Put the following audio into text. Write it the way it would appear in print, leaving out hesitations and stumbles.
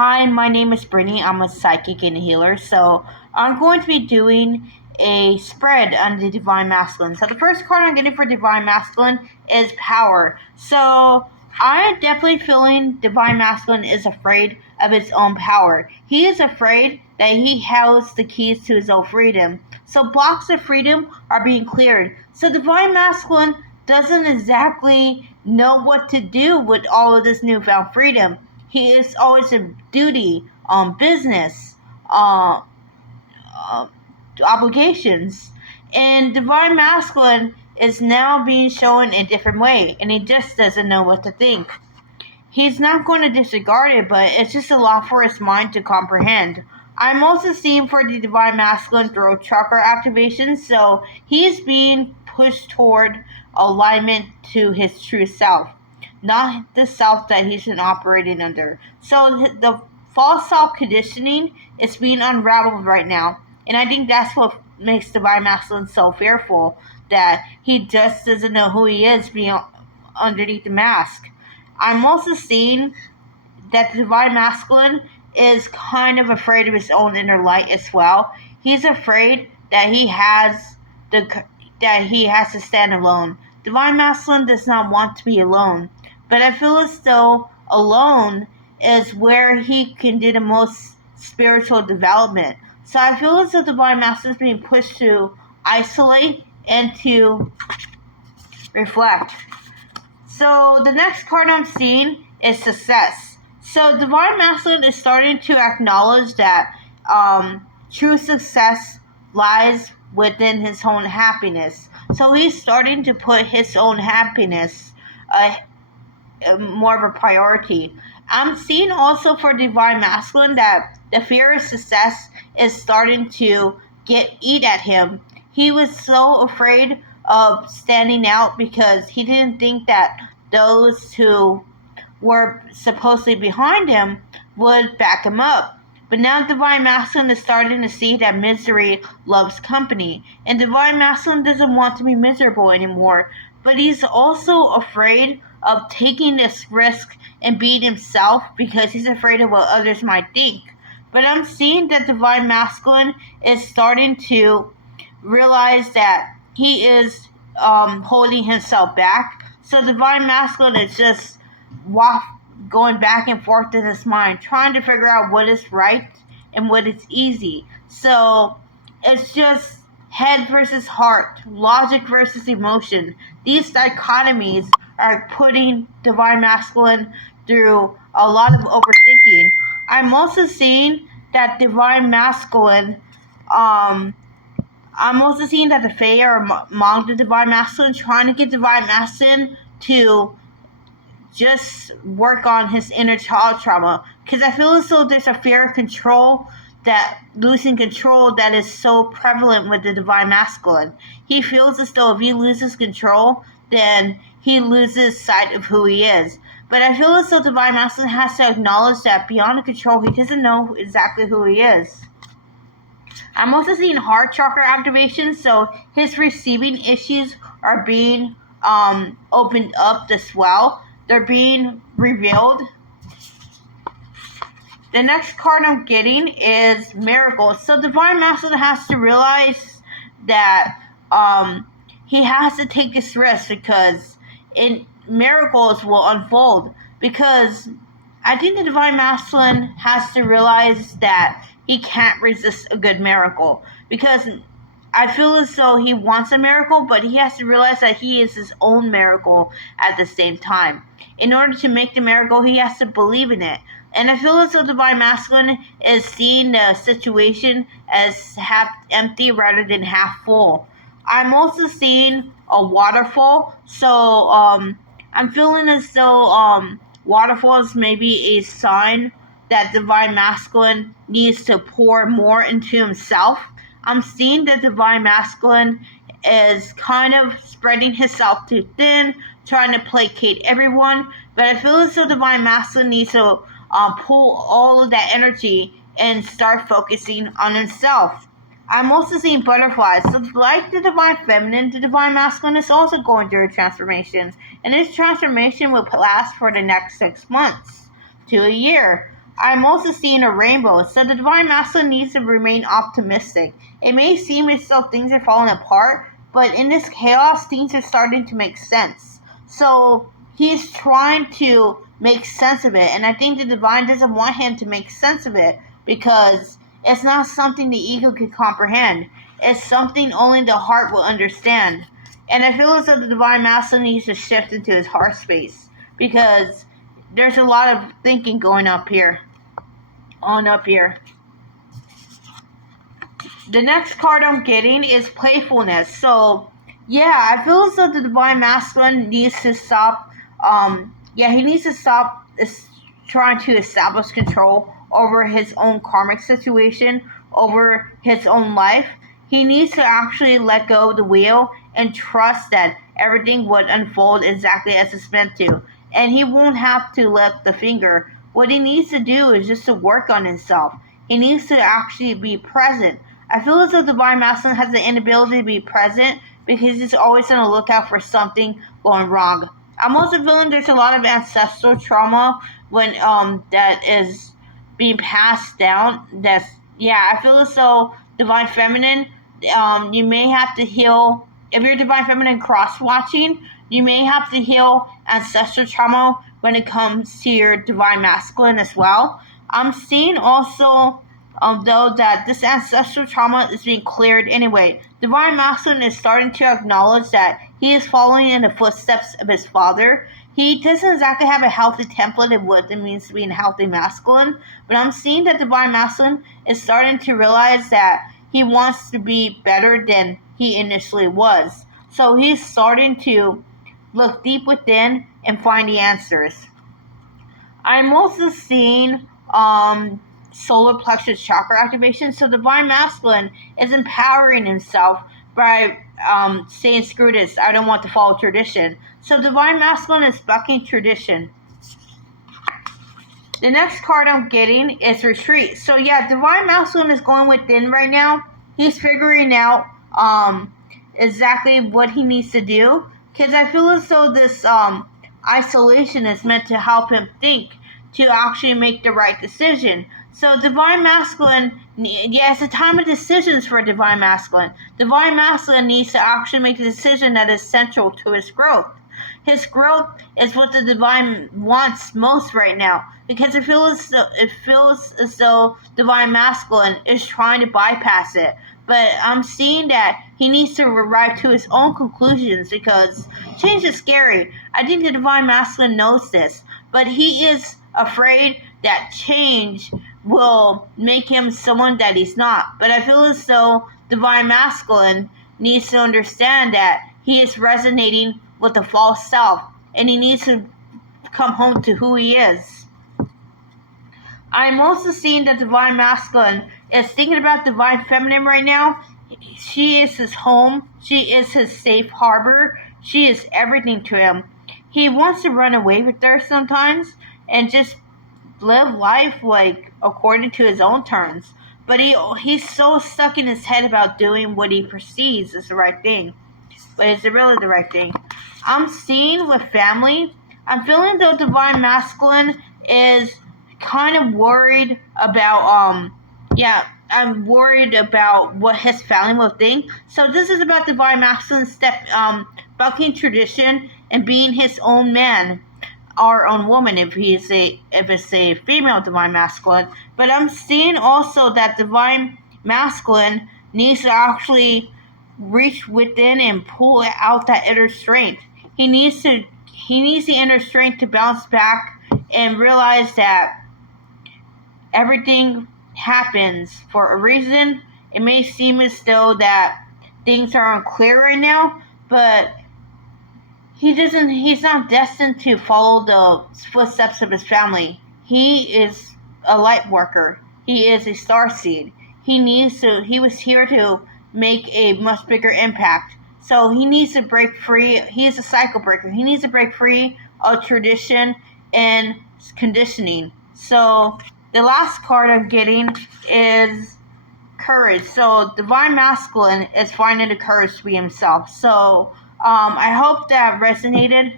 Hi, my name is Brittany. I'm a psychic and a healer. So I'm going to be doing a spread on the Divine Masculine. So the first card I'm getting for Divine Masculine is Power. So I am definitely feeling Divine Masculine is afraid of its own power. He is afraid that he holds the keys to his own freedom. So blocks of freedom are being cleared. So Divine Masculine doesn't exactly know what to do with all of this newfound freedom. He is always in duty, business, obligations. And Divine Masculine is now being shown a different way, and he just doesn't know what to think. He's not going to disregard it, but it's just a lot for his mind to comprehend. I'm also seeing for the Divine Masculine throat chakra activation, so he's being pushed toward alignment to his true self, not the self that he's been operating under. So the false self-conditioning is being unraveled right now. And I think that's what makes Divine Masculine so fearful, that he just doesn't know who he is being underneath the mask. I'm also seeing that the Divine Masculine is kind of afraid of his own inner light as well. He's afraid that he has to stand alone. Divine Masculine does not want to be alone. But I feel as though alone is where he can do the most spiritual development. So I feel as though Divine Masculine is being pushed to isolate and to reflect. So the next card I'm seeing is Success. So Divine Masculine is starting to acknowledge that true success lies within his own happiness. So he's starting to put his own happiness more of a priority. I'm seeing also for Divine Masculine that the fear of success is starting to eat at him. He was so afraid of standing out because he didn't think that those who were supposedly behind him would back him up. But now Divine Masculine is starting to see that misery loves company. And Divine Masculine doesn't want to be miserable anymore. But he's also afraid of taking this risk and being himself because he's afraid of what others might think. But I'm seeing that Divine Masculine is starting to realize that he is holding himself back. So Divine Masculine is just going back and forth in his mind, trying to figure out what is right and what is easy. So it's just head versus heart, logic versus emotion. These dichotomies are putting Divine Masculine through a lot of overthinking. I'm also seeing that Divine Masculine, I'm also seeing that the Fae are among the Divine Masculine, trying to get Divine Masculine to just work on his inner child trauma. Because I feel as though there's a fear of control, that losing control that is so prevalent with the Divine Masculine. He feels as though if he loses control, then he loses sight of who he is. But I feel as though Divine Masculine has to acknowledge that beyond control, he doesn't know exactly who he is. I'm also seeing heart chakra activation, so his receiving issues are being opened up as well. They're being revealed. The next card I'm getting is Miracle. So Divine Masculine has to realize that he has to take this risk because miracles will unfold. Because I think the Divine Masculine has to realize that he can't resist a good miracle. Because I feel as though he wants a miracle, but he has to realize that he is his own miracle at the same time. In order to make the miracle, he has to believe in it. And I feel as though Divine Masculine is seeing the situation as half empty rather than half full. I'm also seeing a waterfall. So I'm feeling as though waterfalls may be a sign that Divine Masculine needs to pour more into himself. I'm seeing that Divine Masculine is kind of spreading himself too thin, trying to placate everyone. But I feel as though Divine Masculine needs to pull all of that energy and start focusing on himself. I'm also seeing butterflies. So like the Divine Feminine, the Divine Masculine is also going through a transformation. And this transformation will last for the next 6 months to a year. I'm also seeing a rainbow. So the Divine Masculine needs to remain optimistic. It may seem as though things are falling apart, but in this chaos, things are starting to make sense. So he's trying to make sense of it. And I think the Divine doesn't want him to make sense of it because it's not something the ego can comprehend. It's something only the heart will understand. And I feel as though the Divine Masculine needs to shift into his heart space because there's a lot of thinking going up here. Up here. The next card I'm getting is playfulness. So, yeah, I feel as though the Divine Masculine needs to stop. He needs to stop trying to establish control over his own karmic situation, over his own life. He needs to actually let go of the wheel and trust that everything would unfold exactly as it's meant to. And he won't have to lift the finger. What he needs to do is just to work on himself. He needs to actually be present. I feel as though the Divine Masculine has the inability to be present because he's always on the lookout for something going wrong. I'm also feeling there's a lot of ancestral trauma when that is being passed down. I feel as though Divine Feminine, you may have to heal. If you're Divine Feminine cross-watching, you may have to heal ancestral trauma when it comes to your Divine Masculine as well. I'm seeing also, though, that this ancestral trauma is being cleared anyway. Divine Masculine is starting to acknowledge that he is following in the footsteps of his father. He doesn't exactly have a healthy template of what it means to be a healthy masculine, but I'm seeing that Divine Masculine is starting to realize that he wants to be better than he initially was. So he's starting to look deep within and find the answers. I'm also seeing solar plexus chakra activation. So Divine Masculine is empowering himself by saying, screw this, I don't want to follow tradition. So Divine Masculine is bucking tradition. The next card I'm getting is retreat. So yeah, Divine Masculine is going within right now. He's figuring out exactly what he needs to do. Because I feel as though this isolation is meant to help him think, to actually make the right decision. So Divine Masculine, it's a time of decisions for Divine Masculine. Divine Masculine needs to actually make a decision that is central to his growth. His growth is what the Divine wants most right now, because it feels as though Divine Masculine is trying to bypass it. But I'm seeing that he needs to arrive to his own conclusions because change is scary. I think the Divine Masculine knows this, but he is afraid that change will make him someone that he's not. But I feel as though Divine Masculine needs to understand that he is resonating with the false self, and he needs to come home to who he is. I'm also seeing that Divine Masculine is thinking about Divine Feminine right now. She is his home. She is his safe harbor. She is everything to him. He wants to run away with her sometimes and just live life like according to his own terms. But he's so stuck in his head about doing what he perceives as the right thing. But is it really the right thing? I'm seeing with family, I'm feeling though Divine Masculine is kind of worried about, I'm worried about what his family will think. So this is about Divine Masculine bucking tradition and being his own man or own woman if it's a female Divine Masculine. But I'm seeing also that Divine Masculine needs to actually reach within and pull out that inner strength. He needs the inner strength to bounce back and realize that everything happens for a reason. It may seem as though that things are unclear right now, but he's not destined to follow the footsteps of his family. He is a light worker. He is a starseed. He was here to make a much bigger impact. So he needs to break free. He's a cycle breaker. He needs to break free of tradition and conditioning. So the last card I'm getting is courage. So Divine Masculine is finding the courage to be himself. So I hope that resonated.